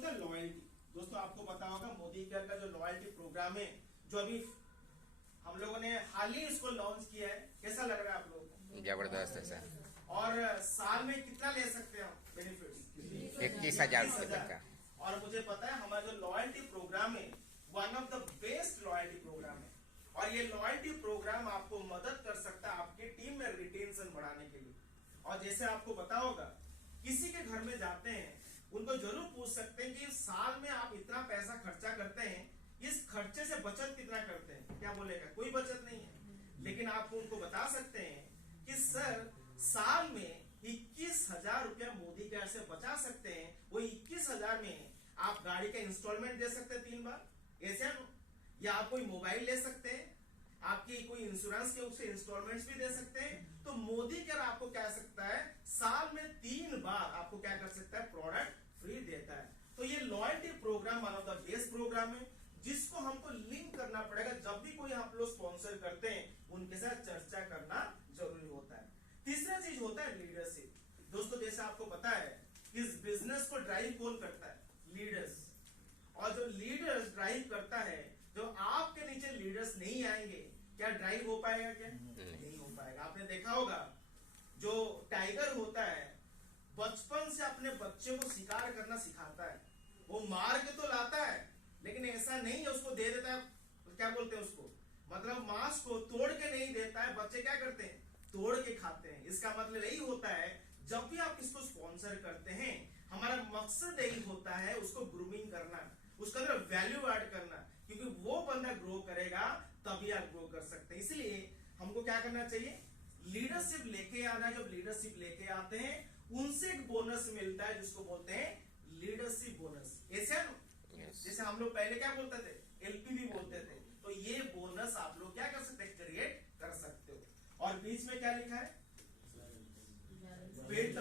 होता है लॉयल्टी। दोस्तों आपको पता होगा मोदी केयर का जो लॉयल्टी प्रोग्राम है, जो अभी हम लोगों ने हाल ही इसको लॉन्च किया है, कैसा लग रहा है आप लोगों को? जबरदस्त है सर। और साल में कितना ले सकते हैं हम बेनिफिट्स? 21,000 रुपए का। और मुझे पता है हमारा जो लॉयल्टी प्रोग्राम है one of the best loyalty program है, और ये लॉयल्टी प्रोग्राम आपको मदद कर सकता है आपके टीम में रिटेंशन बढ़ाने के लिए। और जैसे आपको पता होगा किसी के घर में जाते हैं, उनको जरूर पूछ सकते हैं कि साल में आप इतना पैसा खर्चा करते हैं, इस खर्चे से बचत कितना करते हैं? क्या बोलेगा? कोई बचत नहीं है। लेकिन आप उनको बता सकते हैं कि सर साल में 21,000 रुपया मोदी केयर से बचा सकते हैं। वो 21,000 में आप गाड़ी का इंस्टॉलमेंट दे सकते हैं 3 बार, ऐसे, या आप कोई मोबाइल ले सकते हैं, आपकी कोई इंश्योरेंस के उससे इंस्टॉलमेंट्स भी दे सकते हैं। तो मोदी केयर आपको क्या सकता है, साल में 3 बार आपको क्या कर सकता है, प्रोडक्ट फ्री देता है। तो ये loyalty program one of the best program है, जिसको हमको लिंक करना पड़ेगा। जब भी कोई आप लोग स्पॉन्सर करते हैं, उनके साथ चर्चा करना जरूरी होता है। तीसरा चीज होता है लीडरशिप। दोस्तों जैसे आपको पता है इस बिजनेस को ड्राइव कौन करता है? लीडर्स। और जो लीडर्स ड्राइव करता है, जो आपके नीचे लीडर्स नहीं आएंगे, क्या ड्राइव हो पाएगा? क्या नहीं हो पाएगा। आपने देखा होगा जो टाइगर होता है बचपन से अपने बच्चे को शिकार करना सिखाता है। वो मार के तो लाता है, लेकिन ऐसा नहीं है उसको दे देता है, क्या बोलते हैं उसको, मतलब मांस को तोड़ के नहीं देता है। बच्चे क्या करते हैं? तोड़ के खाते हैं। इसका मतलब यही होता है जब भी आप किसको स्पॉन्सर करते हैं, हमारा मकसद यही होता है उसको ग्रूमिंग करना, उसका अंदर वैल्यू ऐड करना, क्योंकि वो बंदा ग्रो करेगा तभी आप ग्रो कर सकते हैं। इसलिए हमको क्या करना चाहिए? लीडरशिप लेके आना। जब लीडरशिप लेके आते हैं उनसे एक बोनस मिलता है जिसको बोलते हैं लीडरशिप बोनस। ऐसे जैसे हम लोग पहले क्या बोलते थे, एलपीवी बोलते थे। तो ये बोनस आप लोग क्या कर सकते हैं, क्रिएट कर सकते हो। और बीच में क्या लिखा है? वेट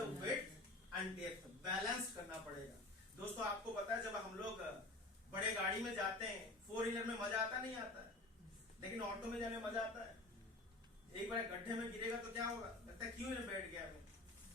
एंड डेप्थ बैलेंस करना पड़ेगा। दोस्तों आपको पता है जब हम लोग बड़े गाड़ी में जाते हैं, 4 व्हीलर में मजा आता नहीं आता है, लेकिन ऑटो में जाने में मजा आता है। एक बार गड्ढे में गिरेगा तो क्या होगा, लगता है क्यों बैठ गया मैं।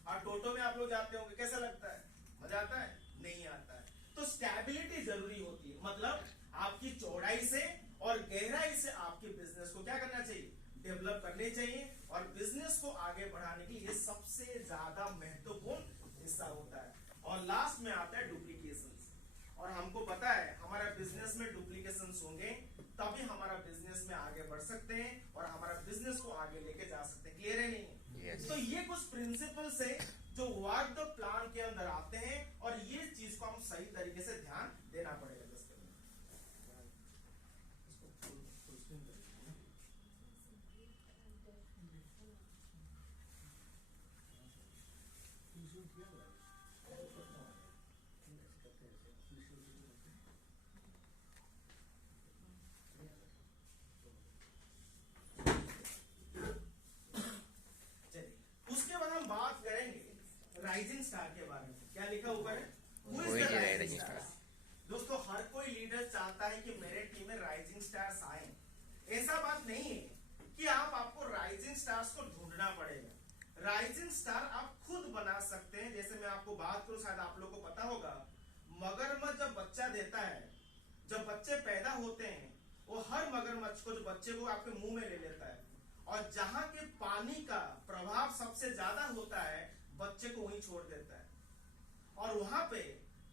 और टोटो में आप लोग जाते होंगे, कैसा लगता है? मजा आता है? नहीं आता है। तो स्टेबिलिटी जरूरी होती है, मतलब आपकी चौड़ाई से और गहराई से आपके बिजनेस को क्या करना चाहिए, डेवलप करने चाहिए। और बिजनेस को आगे बढ़ाने के लिए सबसे ज्यादा महत्वपूर्ण हिस्सा होता है। और लास्ट में आता है डुप्लीकेशन। और हमको पता है हमारा बिजनेस में डुप्लीकेशन होंगे तभी हमारा बिजनेस में आगे बढ़ सकते हैं और हमारा बिजनेस को आगे लेके जा सकते हैं। क्लियर है नहीं? yes. तो ये कुछ प्रिंसिपल्स है जो वर्क द प्लान के अंदर आते हैं, और ये चीज को हम सही तरीके से ध्यान देना पड़ेगा। राइजिंग स्टार के बारे में क्या लिखा ऊपर है? Who is the rising star? दोस्तों हर कोई लीडर चाहता है कि मेरे टीम में राइजिंग स्टार्स आए। ऐसा बात नहीं है कि आपको राइजिंग स्टार्स को ढूंढना पड़ेगा। राइजिंग स्टार आप खुद बना सकते हैं। जैसे मैं आपको बात करूं, शायद आप लोगों को पता होगा, मगरमच्छ जब बच्चा देता है, जब बच्चे पैदा होते हैं, वो हर मगरमच्छ को, जो बच्चे को आपके मुंह में ले लेता है, और जहां के पानी का प्रभाव सबसे ज्यादा होता है बच्चे को वहीं छोड़ देता है। और वहां पे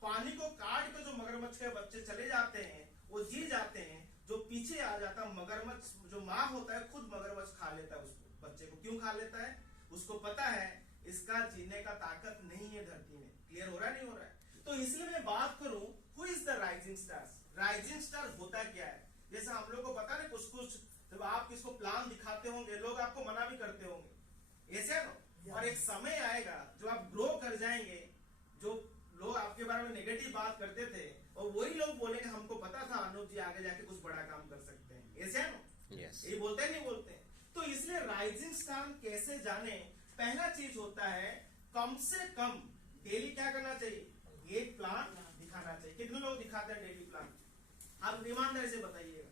पानी को काट के जो मगरमच्छ के बच्चे चले जाते हैं वो जी जाते हैं। जो पीछे आ जाता मगरमच्छ, जो माँ होता है, खुद मगरमच्छ खा लेता है उसको, बच्चे को। क्यों खा लेता है? उसको पता है इसका जीने का ताकत नहीं है धरती में। क्लियर हो रहा है, नहीं हो रहा है? तो इसलिए मैं बात करूं, who is the rising stars? Rising star होता क्या है? जैसे हम लोग को पता है कुछ जब आप किसको प्लान दिखाते होंगे, लोग आपको मना भी करते होंगे, ऐसे ना। और एक समय आएगा जब आप ग्रो कर जाएंगे, जो लोग आपके बारे में नेगेटिव बात करते थे, और वही लोग बोलेंगे हमको पता था अनूप जी आगे जाके कुछ बड़ा काम कर सकते हैं, ऐसे है ना? ये बोलते हैं, नहीं बोलते? तो इसलिए राइजिंग स्टार कैसे जाने? पहला चीज होता है कम से कम डेली क्या करना चाहिए, एक प्लान दिखाना चाहिए। कितने लोग दिखाते हैं डेली प्लान? आप ईमानदारी से बताइएगा।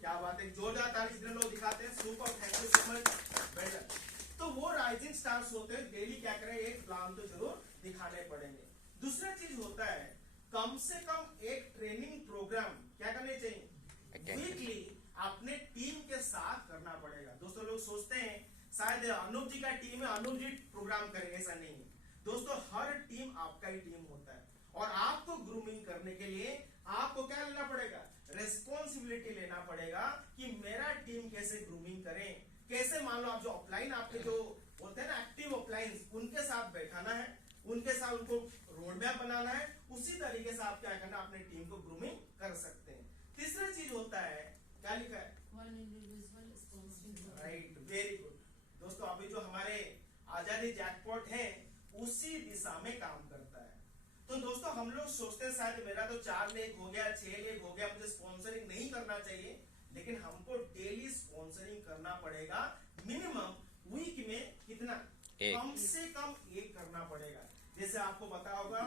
क्या बात है, जोरदार ताली। जितने लोग दिखाते हैं super, thank you so much. तो वो राइजिंग स्टार्स होते हैं, डेली क्या करें, एक प्लान तो जरूर दिखाने पड़ेंगे। दूसरा चीज होता है कम से कम एक ट्रेनिंग प्रोग्राम क्या करने चाहिए वीकली अपने टीम के साथ करना पड़ेगा। दोस्तों लोग सोचते हैं शायद अनूप जी का टीम है, अनूप जी प्रोग्राम करेंगे, ऐसा नहीं है दोस्तों। हर टीम आपका ही टीम होता है और आपको ग्रूमिंग करने के लिए आपको क्या लेना पड़ेगा, रेस्पॉन्सिबिलिटी लेना पड़ेगा कि मेरा टीम कैसे ग्रूमिंग करें, कैसे मान लो आप जो ऑफलाइन आपके जो होते हैं ना एक्टिव ऑफलाइन, उनके साथ बैठाना है, उनके साथ उनको रोड मैप बनाना है, उसी तरीके से आप क्या करना अपने टीम को ग्रूमिंग कर सकते हैं। तीसरा चीज होता है क्या लिखा है, राइट, वेरी गुड दोस्तों। अभी जो हमारे आजादी जैकपॉट है उसी दिशा में काम करता है। तो दोस्तों हम लोग सोचते हैं शायद मेरा तो 4 लेग हो गया, 6 लेग हो गया, मुझे स्पॉन्सरिंग नहीं करना चाहिए, लेकिन हमको डेली स्पॉन्सरिंग करना पड़ेगा। मिनिमम वीक में कितना, कम से कम 1 करना पड़ेगा। जैसे आपको पता होगा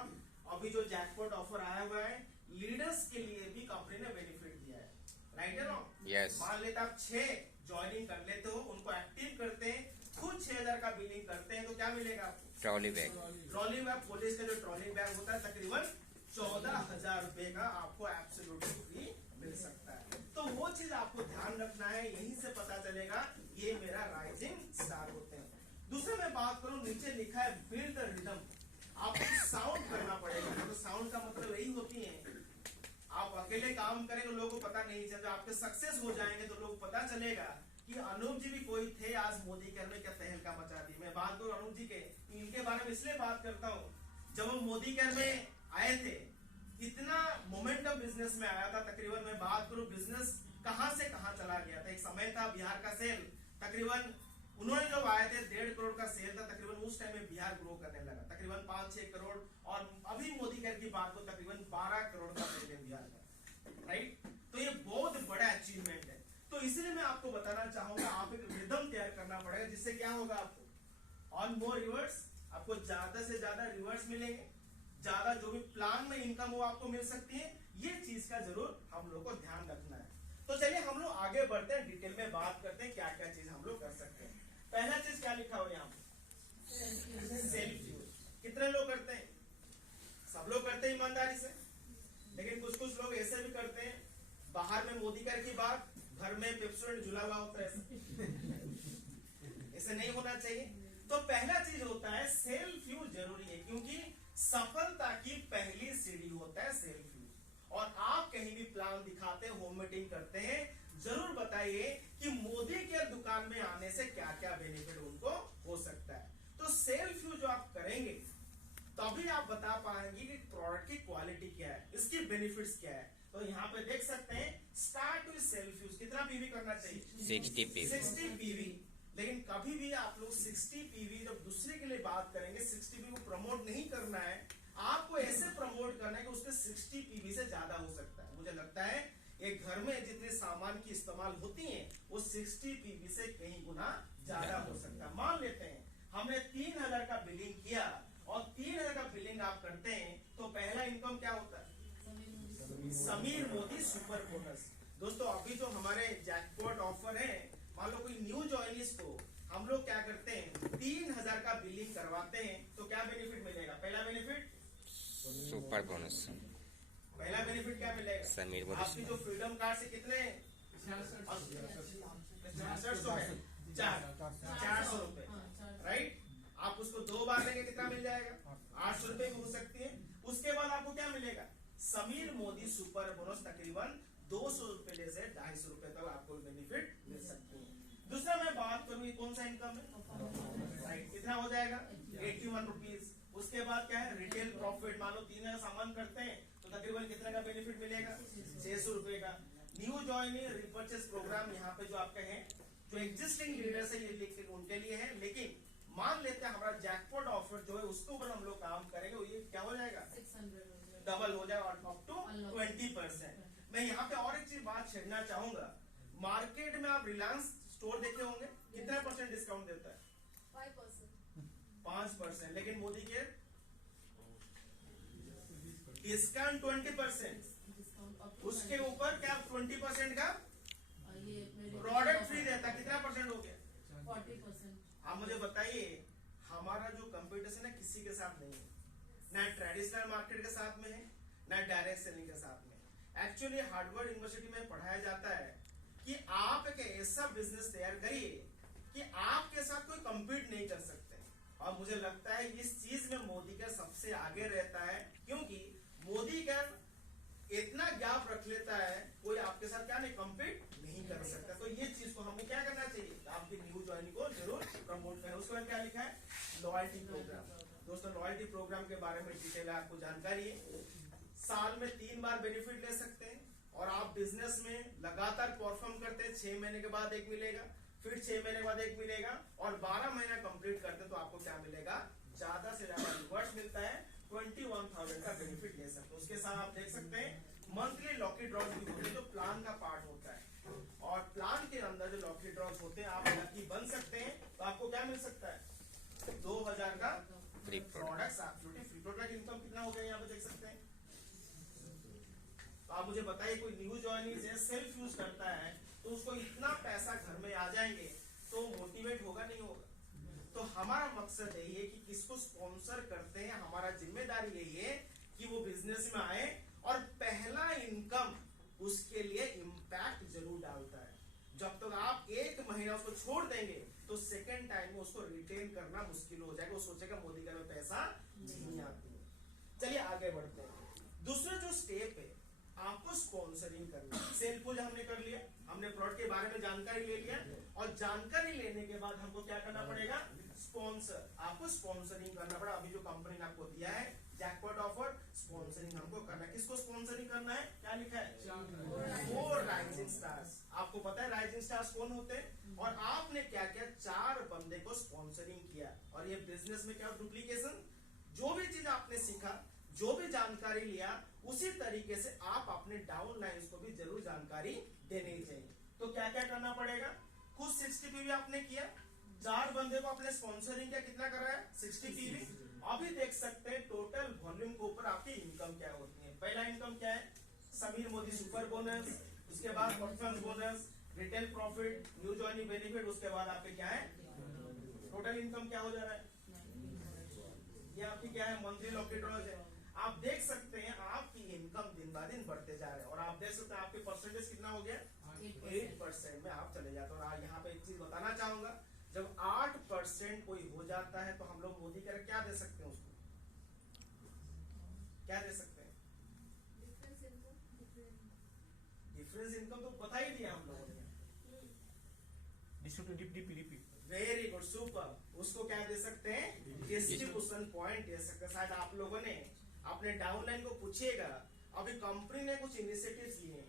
अभी जो जैकपॉट ऑफर आया हुआ है लीडर्स के लिए भी कंपनी ने बेनिफिट दिया है, राइट है ना? यस। मान लेते आप 6 ज्वाइनिंग कर लेते हो, उनको एक्टिव करते हैं, खुद 6000 का बिलिंग करते हैं, तो क्या मिलेगा आपको, trolley bag. Trolley bag, police का जो ट्रॉली बैग होता है तकरीबन 14,000 रुपए का आपको एब्सोल्युटली फ्री मिल सकता है। तो वो चीज आपको ध्यान रखना है, यहीं से पता चलेगा ये मेरा राइजिंग स्टार होते हैं। दूसरा मैं बात करूं, नीचे लिखा है बिल्ड द रिदम, आपको साउंड करना पड़ेगा। तो साउंड का मतलब यही होती है आप अकेले काम करेंगे लोगों को पता नहीं चलेगा, आपके सक्सेस हो जाएंगे तो लोग पता चलेगा कि अनूप जी भी कोई थे आज मोदी केयर में क्या तहलका मचा दी। मैं बात करूं अनूप जी के, इनके बारे में इसलिए बात करता हूं, जब हम मोदी केयर में आए थे इतना मोमेंटम बिजनेस में आया था। तकरीबन मैं बात करूं बिजनेस कहां से कहां चला गया था। एक समय था बिहार का सेल तकरीबन, उन्होंने जब आए थे 1.5 करोड़ का सेल था तकरीबन, उस टाइम में बिहार ग्रो करने लगा तकरीबन 5-6 करोड़, और अभी मोदी केयर की बात को तकरीबन 12 करोड़ का सेल है बिहार का, राइट? तो ये बहुत बड़ा अचीवमेंट है। तो इसलिए मैं आपको बताना चाहूंगा आप एक रिदम तैयार करना पड़ेगा, जिससे क्या होगा, आपको ऑन मोर रिवर्स, आपको ज्यादा से ज्यादा रिवर्स मिलेंगे, ज्यादा जो भी प्लान में इनकम वो आपको मिल सकती है। ये चीज का जरूर हम लोग को ध्यान रखना है। तो चलिए हम लोग आगे बढ़ते हैं, डिटेल में बात करते हैं क्या क्या चीज हम लोग कर सकते हैं। पहला चीज क्या लिखा हो यहाँ पे, सेल्फ यूज। कितने लोग करते हैं, सब लोग करते हैं ईमानदारी से, लेकिन कुछ कुछ लोग ऐसे भी करते हैं बाहर में मोदी केयर की बात, घर में पेप्सोडेंट झूला हुआ होता है, ऐसे नहीं होना चाहिए। तो पहला चीज होता है सेल्फ यूज जरूरी है, क्योंकि सफलता की पहली सीढ़ी होता है सेल्फ यूज। और आप कहीं भी प्लान दिखाते हैं, होम मीटिंग करते हैं, जरूर बताइए कि मोदी केयर दुकान में आने से क्या क्या बेनिफिट उनको हो सकता है। तो सेल्फ यूज जो आप करेंगे तभी आप बता पाएंगे कि प्रोडक्ट की क्वालिटी क्या है, इसकी बेनिफिट्स क्या है। तो यहाँ पे देख सकते हैं स्टार्ट विद सेल्फ यूज, कितना पीवी करना चाहिए, 60 पीवी। लेकिन कभी भी आप लोग 60 पीवी जब दूसरे के लिए बात करेंगे, 60 पीवी को प्रमोट नहीं करना है, आपको ऐसे प्रमोट करना है कि उसके 60 पीवी से ज्यादा हो सकता है। मुझे लगता है एक घर में जितने सामान की इस्तेमाल होती है वो 60 पीवी से कहीं गुना ज्यादा हो सकता है। मान लेते हैं हमने 3000 का बिलिंग किया और 3000 का बिलिंग आप करते हैं, तो पहला इनकम क्या होता है, समीर मोदी सुपर बोनस। दोस्तों अभी जो हमारे जैकपॉट ऑफर है, मान लो कोई न्यू जॉइनिस को हम लोग क्या करते हैं 3000 का बिलिंग करवाते हैं, तो क्या बेनिफिट मिलेगा, पहला बेनिफिट सुपर बोनस, पहला बेनिफिट क्या मिलेगा, समीर मोदी आपकी जो फ्रीडम कार्ड से कितने 6600 है, 400 रुपए, राइट? आप उसको 2 बार लेंगे कितना मिल जाएगा, 800 रुपए हो सकती है। उसके बाद आपको क्या मिलेगा, समीर मोदी सुपर बोनस, तकरीबन 200 रुपए से 250 रुपए तक आपको बेनिफिट मिल सकते हैं। दूसरा मैं बात करूँ कौन सा इनकम है, राइट, कितना हो जाएगा 81 रुपीज। उसके बाद क्या है, रिटेल प्रॉफिट, मान लो 3000 सामान करते हैं तो तकरीबन कितने का बेनिफिट मिलेगा, 600 रुपए का। न्यू ज्वाइनिंग रिपर्चेस प्रोग्राम यहाँ पे जो आपके हैं, जो एग्जिस्टिंग लीडर्स है ये उनके लिए है, लेकिन मान लेते हैं हमारा जैकपॉट ऑफर जो है उसके ऊपर हम लोग काम करेंगे, ये क्या हो जाएगा, 600 डबल हो जाएगा, और अप टू 20%। मैं यहाँ पे और एक चीज बात छेड़ना चाहूंगा, मार्केट में आप रिलायंस स्टोर देखे होंगे, कितना % डिस्काउंट देता है, 5%, लेकिन मोदी के डिस्काउंट 20%, उसके ऊपर क्या 20% का प्रोडक्ट फ्री देता, कितना % हो गया, 40%। आप मुझे बताइए हमारा जो कंपटीशन है किसी के साथ नहीं है, ना ट्रेडिशनल मार्केट के साथ में है, ना डायरेक्ट सेलिंग के साथ में। एक्चुअली हार्वर्ड यूनिवर्सिटी में पढ़ाया जाता है कि आप एक ऐसा बिजनेस तैयार करिए कि आपके साथ कोई कम्पीट नहीं कर सकते। और मुझे लगता है इस चीज में मोदी का सबसे आगे रहता है, क्योंकि मोदी का इतना गैप रख लेता है, कोई आपके साथ क्या नहीं कम्पीट नहीं कर सकता। तो ये चीज को हमें क्या करना चाहिए, आपकी न्यू ज्वाइनिंग को जरूर प्रमोट करें। उसके बाद क्या लिखा है, लॉयल्टी प्रोग्राम। दोस्तों लॉयल्टी प्रोग्राम के बारे में डिटेल आपको जानकारी है। साल में 3 बार बेनिफिट ले सकते हैं, और आप बिजनेस में लगातार परफॉर्म करते हैं, 6 महीने के बाद एक मिलेगा, फिर 6 महीने के बाद एक मिलेगा, और 12 महीना कंप्लीट करते हैं तो आपको क्या मिलेगा, ज्यादा से ज्यादा रिवॉर्ड मिलता है। 21,000 का बेनिफिट ले सकते हैं। उसके साथ आप देख सकते हैं मंथली लॉकी ड्रॉज भी होते हैं, जो प्लान का पार्ट होता है। और प्लान के अंदर जो लॉकी ड्रॉज होते हैं, आप लकी बन सकते हैं तो आपको क्या मिल सकता है, 2,000 का free products, absolutely free. Product income कितना हो गया यहाँ पे देख सकते हैं। तो आप मुझे बताइए, कोई न्यू जॉइनीज है, सेल्फ यूज करता है, तो उसको इतना पैसा घर में आ जाएंगे तो मोटिवेट होगा नहीं होगा। तो हमारा मकसद यही है कि किसको स्पॉन्सर करते हैं, हमारा जिम्मेदारी यही है कि वो बिजनेस में आए और पहला इनकम उसके लिए इम्पैक्ट जरूर डालता है। जब तक आप 1 महीना उसको छोड़ देंगे तो सेकेंड टाइम में उसको रिटेन करना मुश्किल हो जाएगा। वो सोचेगा मोदी का पैसा नहीं आती है। चलिए आगे बढ़ते हैं। दूसरा जो स्टेप है, आपको स्पॉन्सरिंग करना है। सेल पुल हमने कर लिया, हमने प्रोडक्ट के बारे में जानकारी ले लिया, और जानकारी लेने के बाद हमको क्या करना पड़ेगा, स्पॉन्सर। आपको स्पॉन्सरिंग करना पड़ा। अभी जो कंपनी ने आपको दिया है जैकपॉट ऑफर, स्पॉन्सरिंग हमको करना है। किसको स्पॉन्सरिंग करना है, क्या लिखा है, 4 राइजिंग स्टार्स। आपको पता है राइजिंग स्टार्स कौन होते हैं, और आपने क्या किया, 4 बंदे को स्पॉन्सरिंग किया। और ये बिजनेस में क्या डुप्लीकेशन, जो भी चीज आपने सीखा, जो भी जानकारी लिया, उसी तरीके से आप अपने डाउन लाइन्स को भी जरूर जानकारी देनी चाहिए। तो क्या क्या करना पड़ेगा, खुद 60 पीवी आपने किया, 4 बंदे को अपने स्पॉन्सरिंग का कितना करा है, 60 पीवी। अभी देख सकते हैं टोटल वॉल्यूम के ऊपर आपकी इनकम क्या होती है। पहला इनकम क्या है, समीर मोदी सुपर बोनस, उसके बाद performance bonus, retail profit, new joining benefit, उसके बाद आपके क्या है, टोटल इनकम क्या हो जा रहा है, ये आपकी क्या है, मंथली लॉकी ड्रॉज है। आप देख सकते हैं आपकी इनकम दिन ब दिन बढ़ते जा रहे हैं, और आप देख सकते हैं आपके परसेंटेज कितना हो गया, 8% में आप चले जाते हैं। और यहाँ पे एक चीज बताना चाहूंगा, जब 8% कोई हो जाता है तो हम लोग मोदी कर क्या दे सकते हैं उसको, क्या दे सकते हैं, डिफरेंस इनकम तो बता ही दिया हम लोगों ने, वेरी गुड, सुपर। उसको क्या दे सकते हैं, डिस्ट्रीब्यूशन पॉइंट दे सकते हैं। शायद आप लोगों ने अपने डाउनलाइन को पूछिएगा, अभी कंपनी ने कुछ इनिशिएटिव्स लिए,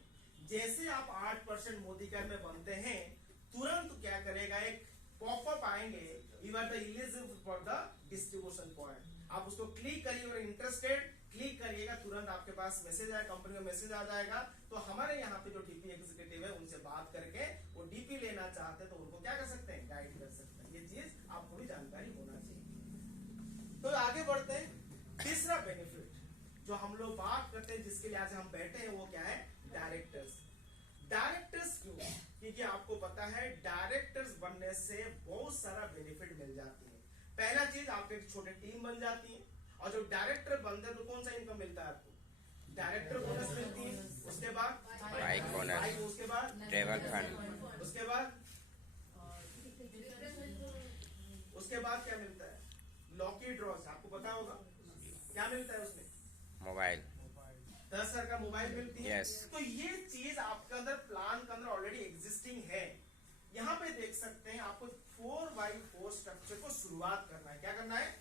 जैसे आप 8% मोदी कर में बनते हैं, तुरंत क्या करेगा, एक पॉपअप आएंगे, you are the eligible for the distribution point. आप उसको क्लिक करिए और इंटरेस्टेड क्लिक करिएगा, तुरंत आपके पास मैसेज आएगा, कंपनी का मैसेज आ जाएगा। तो हमारे यहाँ पे जो डीपी एग्जीक्यूटिव है उनसे बात करके वो डीपी लेना चाहते हैं तो उनको क्या कर सकते हैं, गाइड कर सकते हैं। ये चीज आपको भी जानकारी होना चाहिए। तो आगे बढ़ते हैं। तीसरा बेनिफिट जो हम लोग बात करते हैं, जिसके लिए आज हम बैठे हैं, वो क्या है, डायरेक्टर्स। डायरेक्टर्स क्यों, क्योंकि आपको पता है डायरेक्टर्स बनने से बहुत सारा बेनिफिट मिल जाती है। पहला चीज, आपके एक छोटे टीम बन जाती है, और जब डायरेक्टर बनते हैं तो कौन सा इनकम मिलता है आपको, डायरेक्टर बोनस मिलती है। उसके बाद बाइक बोनस, उसके बाद ट्रेवल फंड, उसके बाद क्या मिलता है, लॉकी ड्रॉज। आपको पता होगा क्या मिलता है उसमें, मोबाइल, 10,000 का मोबाइल मिलती है। Yes. तो ये चीज आपके अंदर प्लान के अंदर ऑलरेडी एग्जिस्टिंग है। यहाँ पे देख सकते हैं आपको 4x4 स्ट्रक्चर को शुरुआत करना है। क्या करना है,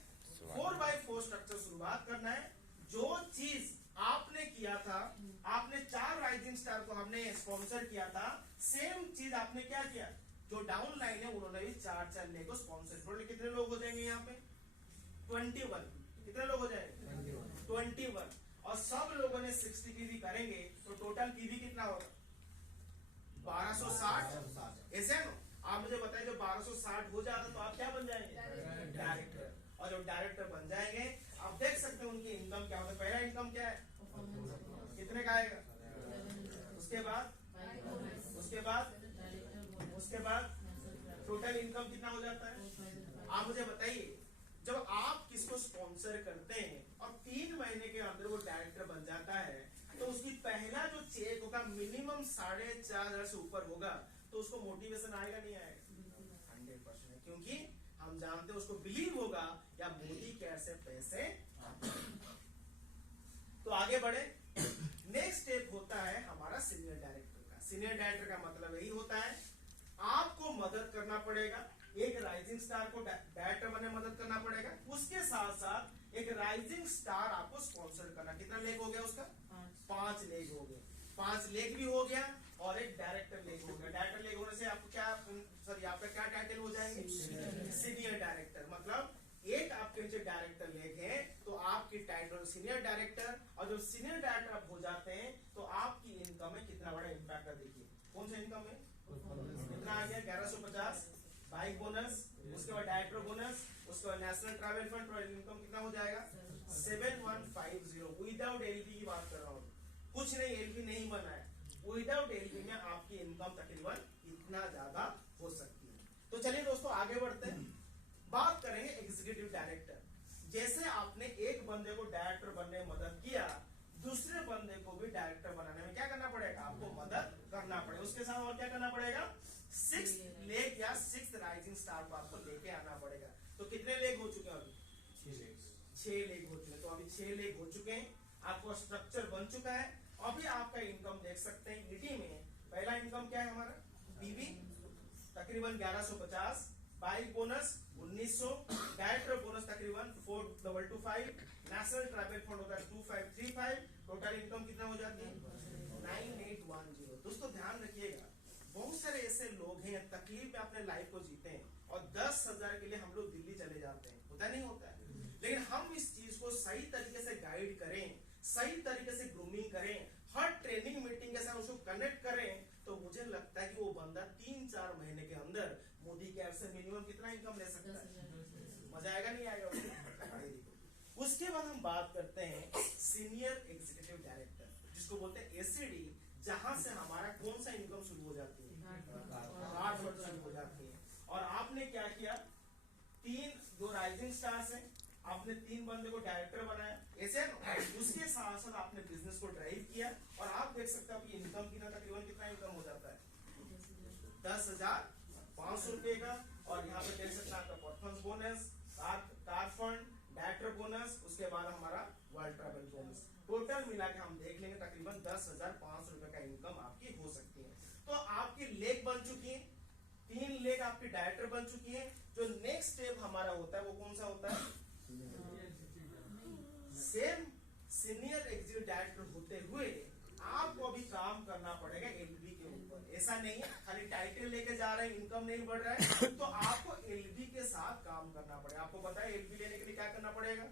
4x4 स्ट्रक्चर शुरुआत करना है। जो चीज आपने किया था, आपने 4 राइजिंग स्टार को हमने स्पॉन्सर किया था, सेम चीज आपने क्या किया, जो डाउन लाइन है उन्होंने भी 4 लेने को स्पॉन्सर। कितने लोग हो जाएंगे यहाँ पे, 21। कितने लोग हो जाएंगे, 21। और सब लोगों ने 60 पीवी करेंगे तो टोटल पीवी कितना होगा, 1260। ऐसे है ना, आप मुझे बताइए जब 1260 हो जाता तो आप क्या बन जाएंगे, डायरेक्टर। और जब डायरेक्टर बन जाएंगे, आप देख सकते हैं उनकी इनकम क्या होता है। पहला इनकम क्या है, कितने का आएगा, उसके बाद टोटल इनकम कितना हो जाता है। आप मुझे बताइए, जब आप किसको स्पॉन्सर करते हैं और 3 महीने के अंदर वो डायरेक्टर बन जाता है तो उसकी पहला जो चेक होगा मिनिमम 4,500 से ऊपर होगा, तो उसको मोटिवेशन आएगा नहीं आएगा? 100%। क्योंकि हम जानते हैं उसको बिलीव होगा या मोदी केयर से पैसे आते हैं। तो आगे बढ़े, नेक्स्ट स्टेप होता है हमारा सीनियर डायरेक्टर का। सीनियर डायरेक्टर का मतलब यही होता है आपको मदद करना पड़ेगा, एक राइजिंग स्टार को डायरेक्टर बनने में मदद करना पड़ेगा, उसके साथ साथ एक राइजिंग स्टार आपको स्पॉन्सर करना। कितना लेग हो गया उसका? 5 लेग हो गए। 5 लेग भी हो गया और एक डायरेक्टर लेग हो गया। डायरेक्टर लेग होने से आपको क्या, सर यहाँ पे क्या टाइटल हो जाएंगे? Senior director. मतलब एक आपके नीचे डायरेक्टर लेग है तो आपकी टाइटल सीनियर डायरेक्टर, और जब सीनियर डायरेक्टर आप हो जाते हैं तो आपकी इनकम में कितना बड़ा इम्पैक्ट है। देखिए कौन सा इनकम है, कितना आ गया? 1150 बाइक बोनस, उसके बाद डायरेक्टर बोनस, उसके बाद नेशनल ट्रैवल फंड, और इनकम कितना हो जाएगा? 7150। विदाउट एलपी की बात कर रहा हूँ, कुछ नहीं, एलपी नहीं बना है। विदाउट एलपी में आपकी इनकम तकरीबन इतना ज्यादा हो सकती है। तो चलिए दोस्तों आगे बढ़ते हैं, बात करेंगे एग्जीक्यूटिव डायरेक्टर। जैसे आपने एक बंदे को डायरेक्टर बनने में मदद किया, दूसरे बंदे को भी डायरेक्टर बनाने में क्या करना पड़ेगा? आपको मदद करना पड़ेगा। उसके साथ और क्या करना पड़ेगा? 6 लेग या 6 राइजिंग स्टार को आपको लेके आना पड़ेगा। तो कितने लेग हो चुके हैं अभी? 6 लेग हो चुके हैं। तो अभी 6 लेग हो चुके हैं, आपको स्ट्रक्चर बन चुका है। अभी आपका इनकम देख सकते हैं ईडी में। पहला इनकम क्या है हमारा? बीबी तकरीबन 1150, बाइक बोनस 1900, डायरेक्टर बोनस तकरीबन 4225, नेशनल ट्रैवल फंड होता है 2535। टोटल इनकम कितना हो जाती है? 9810। दोस्तों ध्यान रखिएगा, बहुत सारे ऐसे लोग हैं तकलीफ में अपने लाइफ को जीते हैं और 10,000 के लिए हम लोग दिल्ली चले जाते हैं, होता नहीं होता है। लेकिन हम इस चीज को सही तरीके से गाइड करें, सही तरीके से ग्रूमिंग करें, हर ट्रेनिंग मीटिंग के साथ उसको कनेक्ट करें, तो मुझे लगता है कि वो बंदा 3-4 महीने के अंदर मोदी केयर से मिनिमम कितना इनकम ले सकता है? मजा आएगा नहीं आएगा? उसके बाद हम बात करते हैं सीनियर एग्जीक्यूटिव डायरेक्टर, जिसको बोलते हैं एसीडी, जहां से हमारा कौन सा इनकम शुरू हो जाती है? 8 शुरू हो जाती है। और आपने क्या किया? 2 राइजिंग स्टार्स हैं, आपने 3 बंदे को डायरेक्टर बनाया, ऐसे उसके साथ साथ आपने बिजनेस को ड्राइव किया, और आप देख सकते हो कि इनकम कितना, तकरीबन कितना इनकम हो जाता है? 10,500 रुपए का। और यहाँ पे देख सकते हैं आपका performance bonus, car fund, director bonus, उसके बाद हमारा वर्ल्ड ट्रैवल बोनस, टोटल मिला के हम देख लेंगे तकरीबन 10,500 रुपए का इनकम आपकी हो सकती है। तो आपकी लेग बन चुकी है, 3 लेग आपकी डायरेक्टर बन चुकी है। जो नेक्स्ट स्टेप हमारा होता है वो कौन सा होता है? सेम सीनियर एग्जीक्यूटिव डायरेक्टर होते हुए आपको अभी काम करना पड़ेगा एलबी के ऊपर। ऐसा नहीं है खाली टाइटल लेके जा रहे हैं, इनकम नहीं बढ़ रहा है, तो आपको एलबी के साथ काम करना पड़ेगा। आपको पता है एलबी लेने के लिए क्या करना पड़ेगा?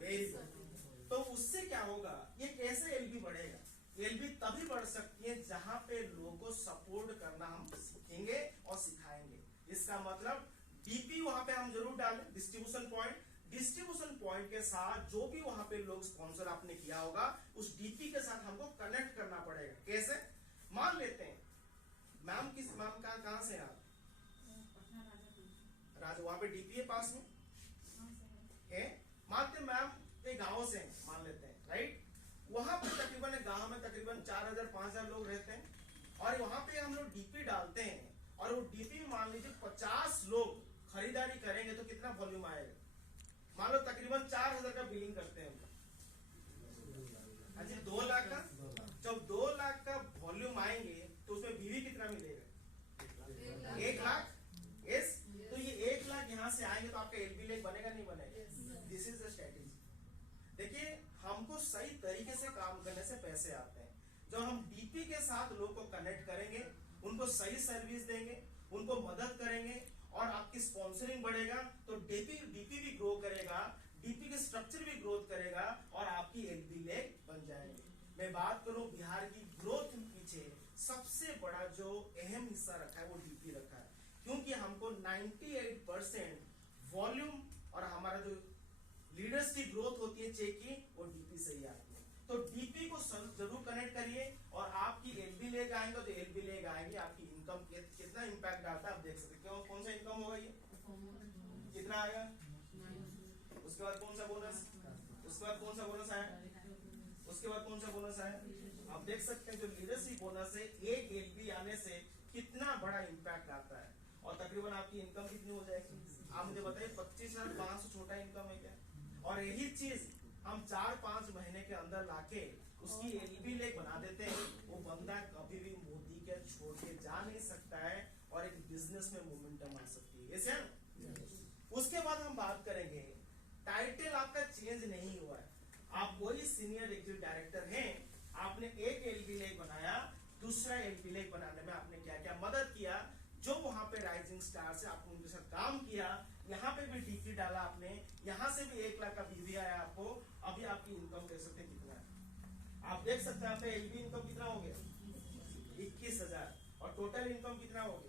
Very good. तो उससे क्या होगा, ये कैसे एलबी बढ़ेगा? एलबी तभी बढ़ सकती है जहां पे लोगों को सपोर्ट करना हम सीखेंगे और सिखाएंगे। इसका मतलब डीपी वहां पे हम जरूर डालें, डिस्ट्रीब्यूशन पॉइंट। डिस्ट्रीब्यूशन पॉइंट के साथ जो भी वहां पे लोग स्पॉन्सर आपने किया होगा उस डीपी के साथ हमको कनेक्ट करना पड़ेगा। कैसे? मान लेते हैं मैम, किस मैम का कहां से आप? राज, वहां पे डीपी है पास में है, मानते मैम के गांव से मान लेते हैं, राइट? वहां पे तकरीबन गांव में तकरीबन 4,000-5,000 लोग रहते हैं, और वहां पे हम लोग डीपी डालते हैं, और वो डीपी मान लीजिए 50 लोग खरीदारी करेंगे तो कितना वॉल्यूम आएगा? मान लो तकरीबन 4,000 का बिलिंग करते हैं, 2 लाख का। जब 2 लाख का वॉल्यूम आएंगे तो उसमें बीवी कितना मिलेगा? 1 लाख। यस, तो ये 1 लाख यहाँ से आएंगे तो आपका एलबी लेग बनेगा नहीं बनेगा? This is the strategy. देखिए हमको सही तरीके से काम करने से पैसे आते हैं। जब हम डीपी के साथ लोग को कनेक्ट करेंगे, उनको सही सर्विस देंगे, उनको मदद करेंगे, और आपकी स्पॉन्सरिंग बढ़ेगा तो डीपी भी ग्रो करेगा, डीपी के स्ट्रक्चर भी ग्रोथ करेगा, और आपकी एलबी लेग बन जाएंगे। मैं बात करूं बिहार की ग्रोथ पीछे सबसे बड़ा जो अहम हिस्सा रखा है वो डीपी रखा है, क्योंकि हमको 98% वॉल्यूम और हमारा जो लीडर्स की ग्रोथ होती है चेक की, वो डीपी से ही आती है। तो डीपी को जरूर कनेक्ट करिए, और आपकी एलबी लेग आएंगे तो एलबी लेग आएंगे, आपकी इनकम कितना इंपैक्ट डालता है आप देख सकते हैं। कौन सा इनकम होगा ये? कितना आएगा? उसके उसके बाद कौन सा बोनस, उसके बाद कौन सा बोनस आया, उसके बाद कौन सा बोनस आया। आप देख सकते हैं जो लीडरशिप बोनस है, एक एलबी आने से कितना बड़ा इम्पैक्ट आता है, और तकरीबन आपकी इनकम कितनी हो जाएगी। आप मुझे बताइए 25,500 छोटा इनकम है क्या? और यही चीज हम 4-5 महीने के अंदर लाके उसकी एलबी लेक बना देते हैं, वो बंदा कभी भी मोदी के छोड़ के जा नहीं सकता है, और एक बिजनेस में मोमेंटम आ सकती है। ऐसे उसके बाद हम बात करेंगे, टाइटल आपका चेंज नहीं हुआ है, आप वही सीनियर एग्जीक्यूटिव डायरेक्टर हैं, आपने एक एलबी लेक बनाया, दूसरा एलबी लेक बनाने में आपने क्या क्या मदद किया, जो वहां पे राइजिंग स्टार से आपने उनके साथ काम किया, यहाँ पे भी डीपी डाला आपने, यहाँ से भी 1 लाख का बीवी आया आपको, अभी आपकी इनकम देख सकते हैं कितना है। आप देख सकते हैं आपका एलबी इनकम कितना हो गया 21,000, और टोटल इनकम कितना हो गया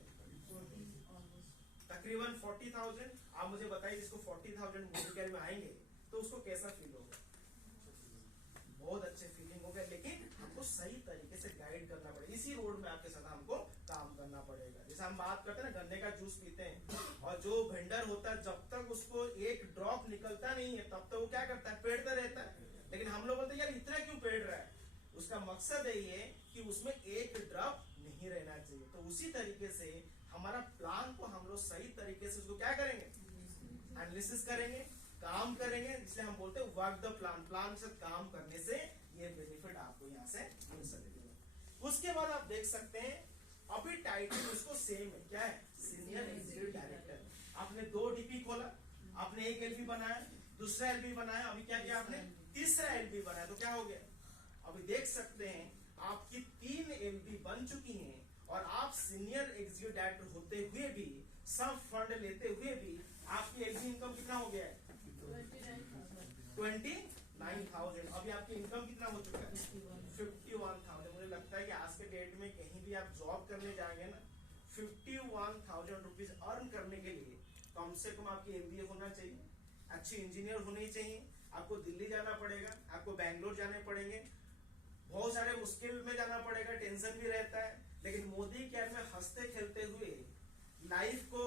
तकरीबन 40,000। आप मुझे बताइए जिसको 40,000 मोदी केयर में आएंगे तो उसको कैसा फील होगा? बहुत अच्छे फीलिंग होगा, लेकिन हमको सही तरीके से गाइड करना पड़ेगा, इसी रोड में आपके साथ हमको काम करना पड़ेगा। जैसे हम बात करते हैं ना, गन्ने का जूस पीते हैं, और जो वेंडर होता है जब तक उसको एक ड्रॉप निकलता नहीं है तब तक वो क्या करता है, पेड़ता रहता है। लेकिन हम लोग बोलते हैं यार इतना क्यों पेड़ रहा है, उसका मकसद यही है कि उसमें एक ड्रॉप नहीं रहना चाहिए। तो उसी तरीके से हमारा प्लान को हम लोग सही तरीके से उसको क्या करेंगे, एनालिसिस करेंगे, काम करेंगे, इसलिए हम बोलते हैं वर्क द प्लान। प्लान से काम करने से ये बेनिफिट आपको यहाँ से मिल सकेगा। उसके बाद आप देख सकते हैं अभी टाइटल उसको सेम है, क्या है, सीनियर एग्जीक्यूटिव डायरेक्टर। आपने 2 डीपी खोला, आपने एक एलबी बनाया, दूसरा एलबी बनाया, अभी क्या किया आपने, तीसरा एलबी बनाया, तो क्या हो गया, अभी देख सकते हैं आपकी 3 एलबी बन चुकी हैं, और आप सीनियर एग्जीक्यूटिव डायरेक्टर होते हुए भी, सब फंड लेते हुए भी आपकी एलबी इनकम कितना हो गया है 29,000। अभी आपकी इनकम कितना हो चुका है 51,000। मुझे लगता है कि आज के डेट में कहीं भी आप जॉब करने जाएंगे ना, 51,000 रुपीज अर्न करने के लिए कम से कम आपकी एमबीए होना चाहिए, अच्छी इंजीनियर होनी चाहिए, आपको दिल्ली जाना पड़ेगा, आपको बैंगलोर जाने पड़ेंगे, बहुत सारे मुश्किल में जाना पड़ेगा, टेंशन भी रहता है, लेकिन मोदी केयर में हंसते खेलते हुए, लाइफ को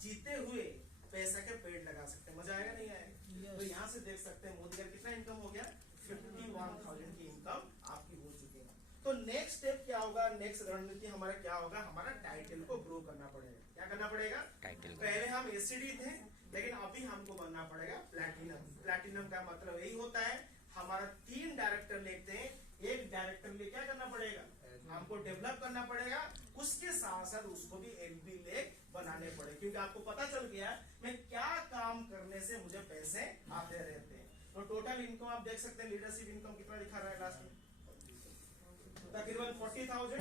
जीते हुए पैसा के पेड़ लगा सकते हैं। मजा आएगा नहीं आएगा? तो यहाँ से देख सकते हैं मोदी केयर कितना इनकम हो गया, 51,000 की इनकम आपकी हो चुकी है। तो नेक्स्ट स्टेप क्या होगा, नेक्स्ट रणनीति हमारा क्या होगा, हमारा टाइटल को ग्रो करना पड़ेगा। क्या करना पड़ेगा, टाइटल। पहले हम एसीडी थे, लेकिन अभी हमको बनना पड़ेगा प्लैटिनम। प्लैटिनम का मतलब यही होता है हमारा 3 डायरेक्टर लेते हैं, एक डायरेक्टर लिए क्या करना पड़ेगा, हमको डेवलप करना पड़ेगा, उसके साथ साथ उसको भी एलबी लेक बनाने पड़े, क्योंकि आपको पता चल गया मैं क्या काम करने से मुझे पैसे आते रहते हैं। तो टोटल इनकम आप देख सकते हैं, लीडरशिप इनकम कितना दिखा रहा है लास्ट में, तकरीबन 40,000।